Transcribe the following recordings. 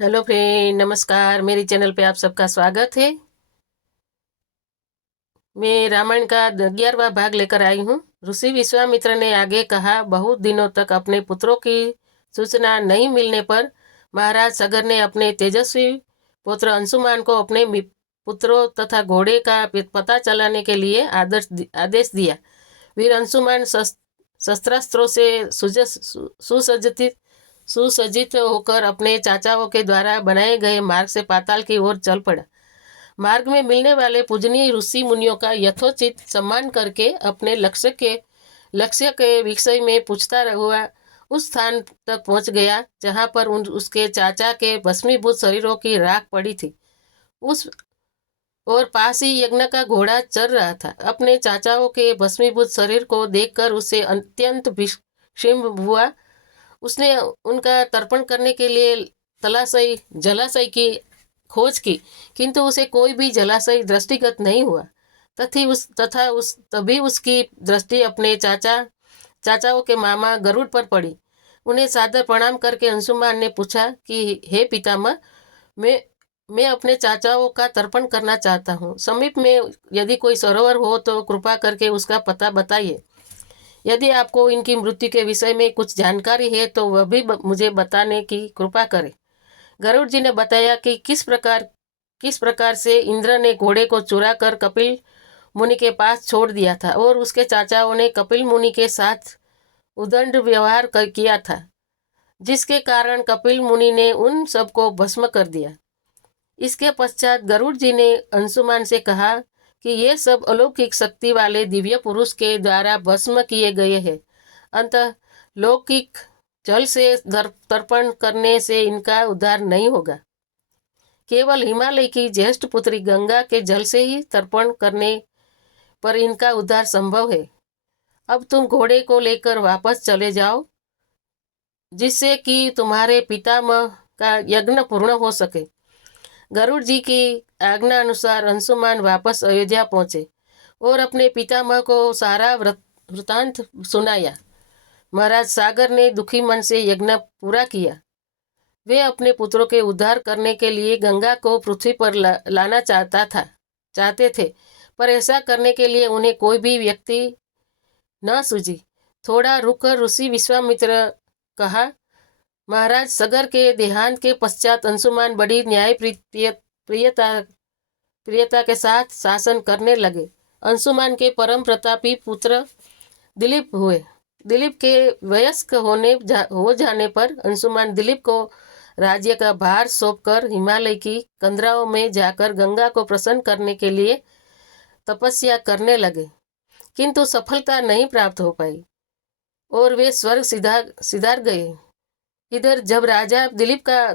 Hello friend, नमस्कार। मेरे channel पे आप सबका स्वागत है। मैं रामायण का 11वां भाग लेकर आई हूँ। ऋषि विश्वामित्र ने आगे कहा, बहुत दिनों तक अपने पुत्रों की सूचना नहीं मिलने पर महाराज सगर ने अपने तेजस्वी पुत्र अंशुमान को अपने पुत्रों तथा घोड़े का पता चलाने के लिए आदेश दिया। वीर अंशुमान शस्त्रास्त्रों से सुसज्जित सुसज्जित होकर अपने चाचाओं के द्वारा बनाए गए मार्ग से पाताल की ओर चल पड़ा। मार्ग में मिलने वाले पूजनीय ऋषि मुनियों का यथोचित सम्मान करके अपने लक्ष्य के विषय में पूछता हुआ उस स्थान तक पहुंच गया जहां पर उसके चाचा के भस्मीभूत शरीरों की राख पड़ी थी। उस और पास ही यज्ञ का घोड़ा चल रहा था। अपने चाचाओं के भस्मीभूत शरीर को देखकर उसे अत्यंत विषिन्न हुआ। उसने उनका तर्पण करने के लिए जलाशय की खोज की, किंतु उसे कोई भी जलाशय दृष्टिगत नहीं हुआ। तभी उसकी दृष्टि अपने चाचाओं के मामा गरुड़ पर पड़ी। उन्हें सादर प्रणाम करके अंशुमान ने पूछा कि हे पितामह, मैं मैं अपने चाचाओं का तर्पण करना चाहता हूँ। समीप में यदि कोई सरोवर हो तो कृपा करके उसका पता बताइए। यदि आपको इनकी मृत्यु के विषय में कुछ जानकारी है तो वह भी मुझे बताने की कृपा करें। गरुड़ जी ने बताया कि किस प्रकार से इंद्र ने घोड़े को चुरा कर कपिल मुनि के पास छोड़ दिया था और उसके चाचाओं ने कपिल मुनि के साथ उदंड व्यवहार किया था, जिसके कारण कपिल मुनि ने उन सबको भस्म कर दिया। इसके पश्चात गरुड़ जी ने अंशुमान से कहा कि ये सब अलौकिक शक्ति वाले दिव्य पुरुष के द्वारा भस्म किए गए हैं। अंतः लौकिक जल से तर्पण करने से इनका उद्धार नहीं होगा। केवल हिमालय की ज्येष्ठ पुत्री गंगा के जल से ही तर्पण करने पर इनका उद्धार संभव है। अब तुम घोड़े को लेकर वापस चले जाओ, जिससे कि तुम्हारे पितामह का यज्ञ पूर्ण हो सके। गरुड़ जी की आज्ञा अनुसार अंशुमान वापस अयोध्या पहुंचे और अपने पितामह को सारा वृतांत सुनाया। महाराज सागर ने दुखी मन से यज्ञ पूरा किया। वे अपने पुत्रों के उद्धार करने के लिए गंगा को पृथ्वी पर लाना चाहते थे, पर ऐसा करने के लिए उन्हें कोई भी व्यक्ति न सूझी। थोड़ा रुककर ऋषि विश्वामित्र कहा, महाराज सगर के देहांत के पश्चात अंशुमान बड़ी प्रियता प्रियता के साथ शासन करने लगे। अंशुमान के परम प्रतापी पुत्र दिलीप हुए। दिलीप के वयस्क हो जाने पर अंशुमान दिलीप को राज्य का भार सौंपकर हिमालय की कंदराओं में जाकर गंगा को प्रसन्न करने के लिए तपस्या करने लगे, किंतु सफलता नहीं प्राप्त हो पाई और वे स्वर्ग सिधार गए। इधर जब राजा दिलीप का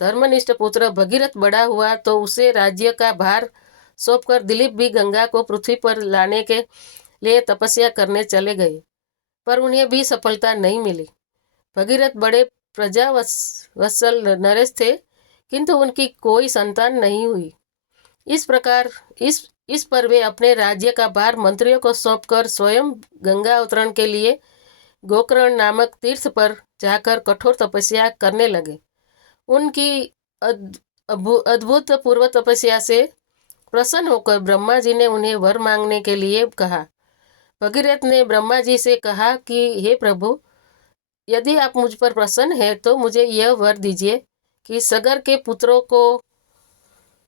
धर्मनिष्ठ पुत्र भगीरथ बड़ा हुआ तो उसे राज्य का भार सौंपकर दिलीप भी गंगा को पृथ्वी पर लाने के लिए तपस्या करने चले गए, पर उन्हें भी सफलता नहीं मिली। भगीरथ बड़े प्रजावत्सल नरेश थे, किंतु उनकी कोई संतान नहीं हुई। इस प्रकार इस पर वे अपने राज्य का भार मंत्रियों को सौंपकर स्वयं गंगा अवतरण के लिए गोकर्ण नामक तीर्थ पर जाकर कठोर तपस्या करने लगे। उनकी अद्भुत पूर्व तपस्या से प्रसन्न होकर ब्रह्मा जी ने उन्हें वर मांगने के लिए कहा। भगीरथ ने ब्रह्मा जी से कहा कि हे प्रभु, यदि आप मुझ पर प्रसन्न हैं तो मुझे यह वर दीजिए कि सगर के पुत्रों को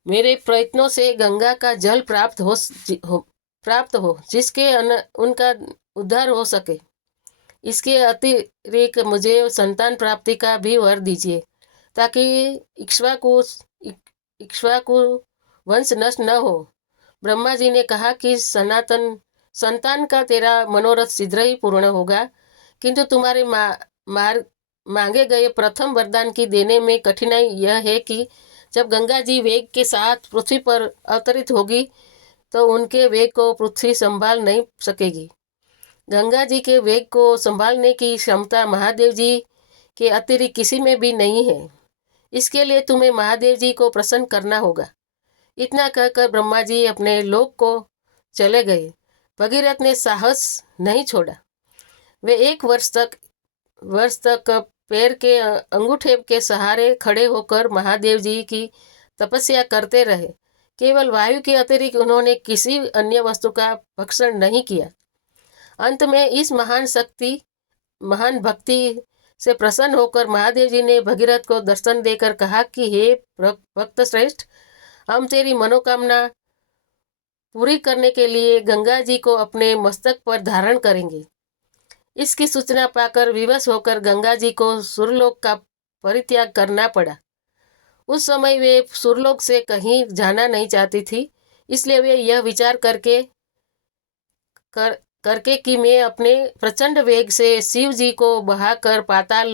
मेरे प्रयत्नों से गंगा का जल प्राप्त हो जिसके उनका उद्धार हो सके। इसके अतिरिक्त मुझे संतान प्राप्ति का भी वर दीजिए, ताकि इक्ष्वाकु इक्ष्वाकु वंश नष्ट न हो। ब्रह्मा जी ने कहा कि सनातन संतान का तेरा मनोरथ शीघ्र ही पूर्ण होगा, किंतु तुम्हारे मांगे गए प्रथम वरदान की देने में कठिनाई यह है कि जब गंगा जी वेग के साथ पृथ्वी पर अवतरित होगी तो उनके वेग को पृथ्वी संभाल नहीं सकेगी। गंगा जी के वेग को संभालने की क्षमता महादेव जी के अतिरिक्त किसी में भी नहीं है। इसके लिए तुम्हें महादेव जी को प्रसन्न करना होगा। इतना कहकर ब्रह्मा जी अपने लोक को चले गए। भगीरथ ने साहस नहीं छोड़ा। वे एक वर्ष तक पैर के अंगूठे के सहारे खड़े होकर महादेव जी की तपस्या करते रहे। केवल वायु के अतिरिक्त उन्होंने किसी अन्य वस्तु का भक्षण नहीं किया। अंत में इस महान भक्ति से प्रसन्न होकर महादेव जी ने भगीरथ को दर्शन देकर कहा कि हे भक्त श्रेष्ठ, हम तेरी मनोकामना पूरी करने के लिए गंगा जी को अपने मस्तक पर धारण करेंगे। इसकी सूचना पाकर विवश होकर गंगा जी को सुरलोक का परित्याग करना पड़ा। उस समय वे सुरलोक से कहीं जाना नहीं चाहती थी, इसलिए वे यह विचार करके कि मैं अपने प्रचंड वेग से शिव जी को बहाकर पाताल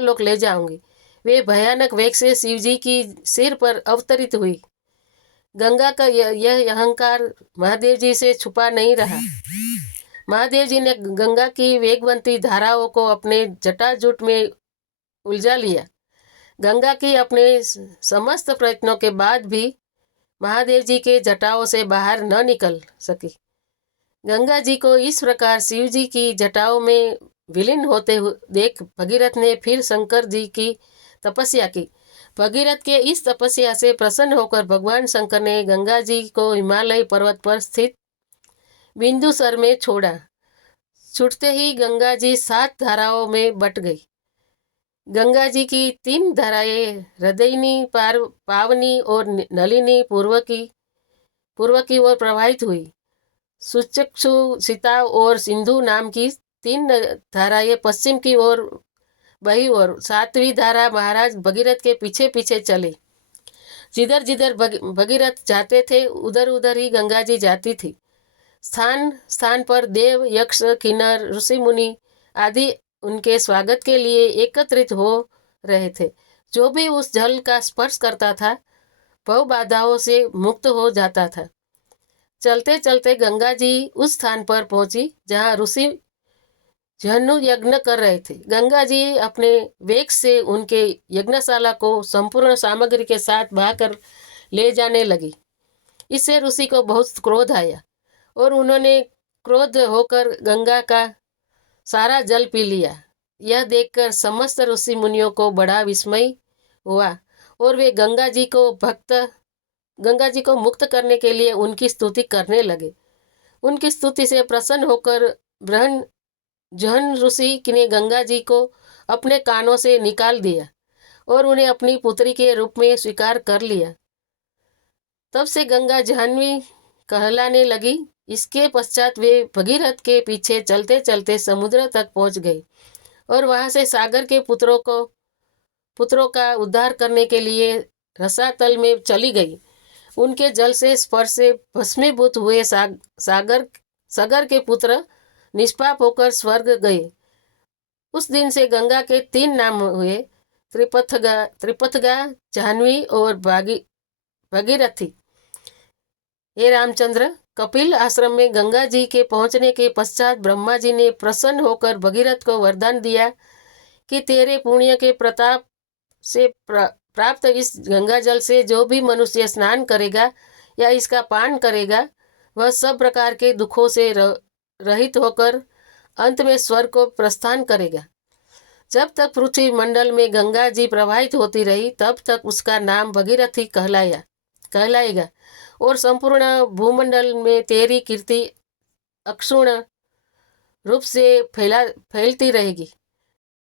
लोक ले जाऊंगी, वे भयानक वेग से शिव जी की सिर पर अवतरित हुई। गंगा का यह अहंकार महादेव जी से छुपा नहीं रहा। महादेव जी ने गंगा की वेगवंती धाराओं को अपने जटाजूट में उलझा लिया। गंगा की अपने समस्त प्रयत्नों के बाद भी महादेव जी के जटाओं से बाहर न निकल सकी। गंगा जी को इस प्रकार शिव जी की जटाओं में विलीन होते हुए देख भगीरथ ने फिर शंकर जी की तपस्या की। भगीरथ के इस तपस्या से प्रसन्न होकर भगवान शंकर ने गंगा जी को हिमालय पर्वत पर स्थित बिंदुसर में छोड़ा। छूटते ही गंगा जी 7 धाराओं में बट गई। गंगा जी की 3 धाराएं हृदयनी, पावनी और नलिनी पूर्व की ओर प्रवाहित हुई। सुचक्षु, सीता और सिंधु नाम की 3 धाराएं पश्चिम की ओर बही और 7वीं धारा महाराज भगीरथ के पीछे पीछे चली। जिधर जिधर भगीरथ जाते थे उधर उधर ही गंगा जी जाती थी। स्थान स्थान पर देव, यक्ष, किन्नर, ऋषि मुनि आदि उनके स्वागत के लिए एकत्रित हो रहे थे। जो भी उस जल का स्पर्श करता था भव बाधाओं से मुक्त हो जाता था। चलते चलते गंगा जी उस स्थान पर पहुंची जहां ऋषि जहनु यज्ञ कर रहे थे। गंगा जी अपने वेग से उनके यज्ञशाला को संपूर्ण सामग्री के साथ बहाकर ले जाने लगी। इससे ऋषि को बहुत क्रोध आया और उन्होंने क्रोध होकर गंगा का सारा जल पी लिया। यह देखकर समस्त ऋषि मुनियों को बड़ा विस्मय हुआ और वे गंगा जी को मुक्त करने के लिए उनकी स्तुति करने लगे। उनकी स्तुति से प्रसन्न होकर जहन ऋषि ने गंगा जी को अपने कानों से निकाल दिया और उन्हें अपनी पुत्री के रूप में स्वीकार कर लिया। तब से गंगा जाह्नवी कहलाने लगी। इसके पश्चात वे भगीरथ के पीछे चलते चलते समुद्र तक पहुंच गई और वहां से सागर के पुत्रों का उद्धार करने के लिए रसातल में चली गई। उनके जल से स्पर्श से भस्मीभूत हुए सागर के पुत्र निष्पाप होकर स्वर्ग गए। उस दिन से गंगा के 3 नाम हुए, त्रिपथगा, जाह्नवी और भागीरथी। हे रामचंद्र, कपिल आश्रम में गंगा जी के पहुंचने के पश्चात ब्रह्मा जी ने प्रसन्न होकर भगीरथ को वरदान दिया कि तेरे पुण्य के प्रताप से प्राप्त इस गंगा जल से जो भी मनुष्य स्नान करेगा या इसका पान करेगा वह सब प्रकार के दुखों से रहित होकर अंत में स्वर्ग को प्रस्थान करेगा। जब तक पृथ्वी मंडल में गंगा जी प्रवाहित होती रही तब तक उसका नाम भगीरथी कहलाएगा और संपूर्ण भूमंडल में तेरी कीर्ति अक्षुण रूप से फैलती रहेगी।